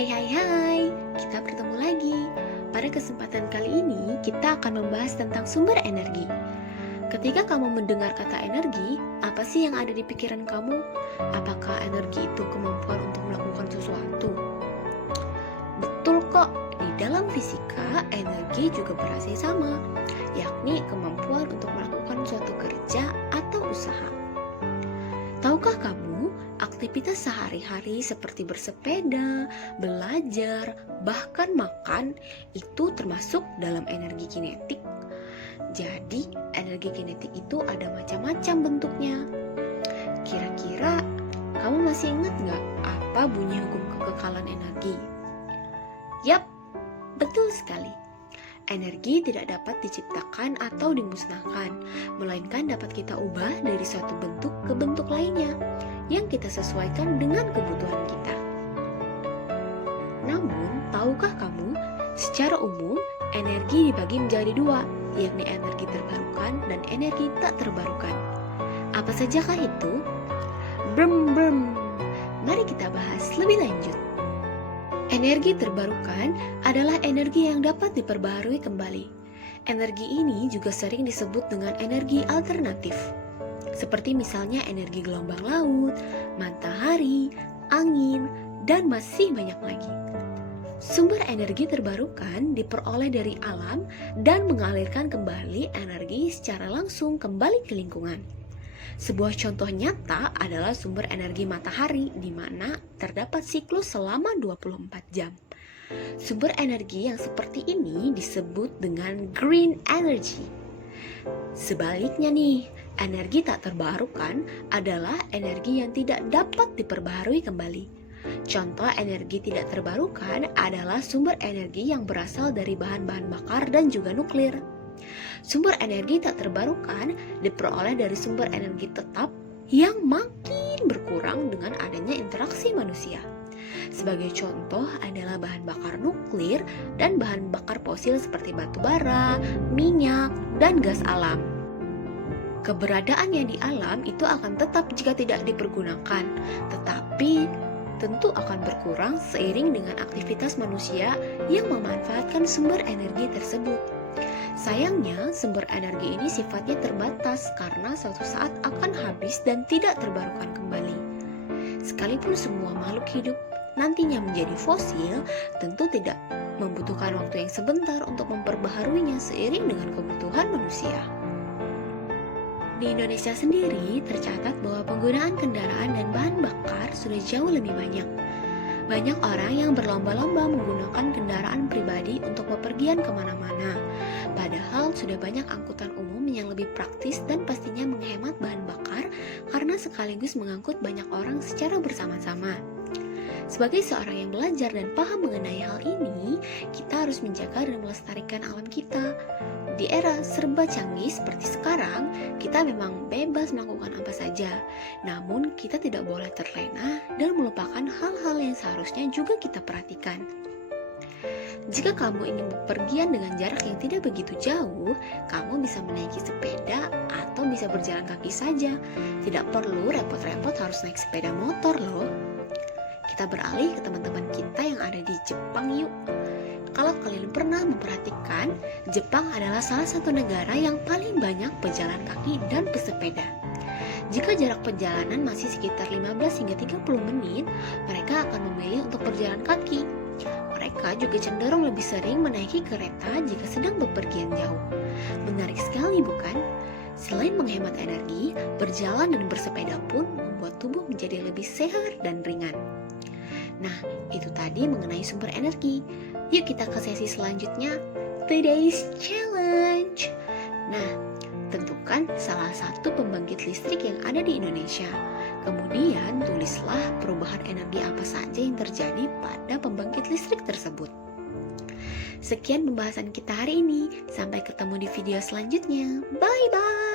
Hai hai hai, kita bertemu lagi. Pada kesempatan kali ini, kita akan membahas tentang sumber energi. Ketika kamu mendengar kata energi, apa sih yang ada di pikiran kamu? Apakah energi itu kemampuan untuk melakukan sesuatu? Betul kok, di dalam fisika, energi juga berarti sama, yakni kemampuan untuk melakukan suatu kerja atau usaha. Tahukah kamu, aktivitas sehari-hari seperti bersepeda, belajar, bahkan makan itu termasuk dalam energi kinetik. Jadi, energi kinetik itu ada macam-macam bentuknya. Kira-kira kamu masih ingat nggak apa bunyi hukum kekekalan energi? Yap, betul sekali. Energi tidak dapat diciptakan atau dimusnahkan, melainkan dapat kita ubah dari suatu bentuk ke bentuk lainnya yang kita sesuaikan dengan kebutuhan kita. Namun, tahukah kamu, secara umum, energi dibagi menjadi dua, yakni energi terbarukan dan energi tak terbarukan. Apa sajakah itu? Mari kita bahas lebih lanjut. Energi terbarukan adalah energi yang dapat diperbaharui kembali. Energi ini juga sering disebut dengan energi alternatif, seperti misalnya energi gelombang laut, matahari, angin, dan masih banyak lagi. Sumber energi terbarukan diperoleh dari alam dan mengalirkan kembali energi secara langsung kembali ke lingkungan. Sebuah contoh nyata adalah sumber energi matahari di mana terdapat siklus selama 24 jam. Sumber energi yang seperti ini disebut dengan green energy. Sebaliknya nih, energi tak terbarukan adalah energi yang tidak dapat diperbaharui kembali. Contoh energi tidak terbarukan adalah sumber energi yang berasal dari bahan-bahan bakar dan juga nuklir. Sumber energi tak terbarukan diperoleh dari sumber energi tetap yang makin berkurang dengan adanya interaksi manusia. Sebagai contoh adalah bahan bakar nuklir dan bahan bakar fosil seperti batu bara, minyak, dan gas alam. Keberadaannya di alam itu akan tetap jika tidak dipergunakan, tetapi tentu akan berkurang seiring dengan aktivitas manusia yang memanfaatkan sumber energi tersebut. Sayangnya, sumber energi ini sifatnya terbatas karena suatu saat akan habis dan tidak terbarukan kembali. Sekalipun semua makhluk hidup nantinya menjadi fosil, tentu tidak membutuhkan waktu yang sebentar untuk memperbaharuinya seiring dengan kebutuhan manusia. Di Indonesia sendiri tercatat bahwa penggunaan kendaraan dan bahan bakar sudah jauh lebih banyak. Banyak orang yang berlomba-lomba menggunakan kendaraan pribadi untuk bepergian kemana-mana. Padahal sudah banyak angkutan umum yang lebih praktis dan pastinya menghemat bahan bakar karena sekaligus mengangkut banyak orang secara bersama-sama. Sebagai seorang yang belajar dan paham mengenai hal ini, kita harus menjaga dan melestarikan alam kita. Di era serba canggih seperti sekarang, kita memang bebas melakukan apa saja. Namun, kita tidak boleh terlena dan melupakan hal-hal yang seharusnya juga kita perhatikan. Jika kamu ingin bepergian dengan jarak yang tidak begitu jauh, kamu bisa menaiki sepeda atau bisa berjalan kaki saja. Tidak perlu repot-repot harus naik sepeda motor loh. Kita beralih ke teman-teman kita yang ada di Jepang yuk. Kalau kalian pernah memperhatikan, Jepang adalah salah satu negara yang paling banyak pejalan kaki dan pesepeda. Jika jarak perjalanan masih sekitar 15 hingga 30 menit, mereka akan memilih untuk berjalan kaki. Mereka juga cenderung lebih sering menaiki kereta jika sedang bepergian jauh. Menarik sekali bukan? Selain menghemat energi, berjalan dan bersepeda pun membuat tubuh menjadi lebih sehat dan ringan. Nah, itu tadi mengenai sumber energi. Yuk kita ke sesi selanjutnya, Today's Challenge. Nah, tentukan salah satu pembangkit listrik yang ada di Indonesia. Kemudian tulislah perubahan energi apa saja yang terjadi pada pembangkit listrik tersebut. Sekian pembahasan kita hari ini. Sampai ketemu di video selanjutnya. Bye-bye.